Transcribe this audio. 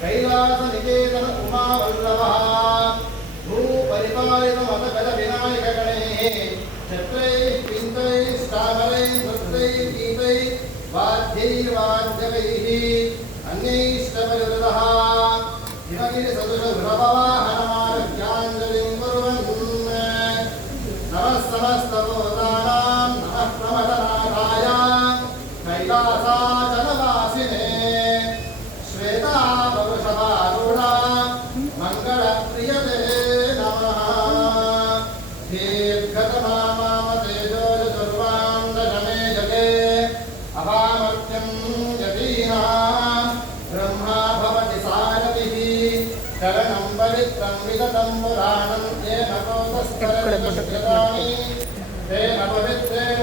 कैलास निकेतन उमा वल्लभः भूपरिपालित मतगज विनायक गणे छत्रैः पिन्तैः स्थावरैः वृत्रैः गीतैः वाद्यैर्वाद्यकैः अन्यैष्टपरिवृतः हिमगिरिसदृशवृषभवाहनमारुह्याञ्जलिं कुर्वन् नमः समस्तभूतानां नमः प्रमथनाथाय कैलासाचलवासिने श्वेतावृषभारूढा मङ्गलप्रियते नमः दीर्घतमामामतेजो चतुर्वाण्डशमे जगे अभामर्त्यं यतीनां ब्रह्मा भवति सारथिः शरणं पवित्रं विगतं पुराणं येन कोतस्तरति तेन पवित्रेण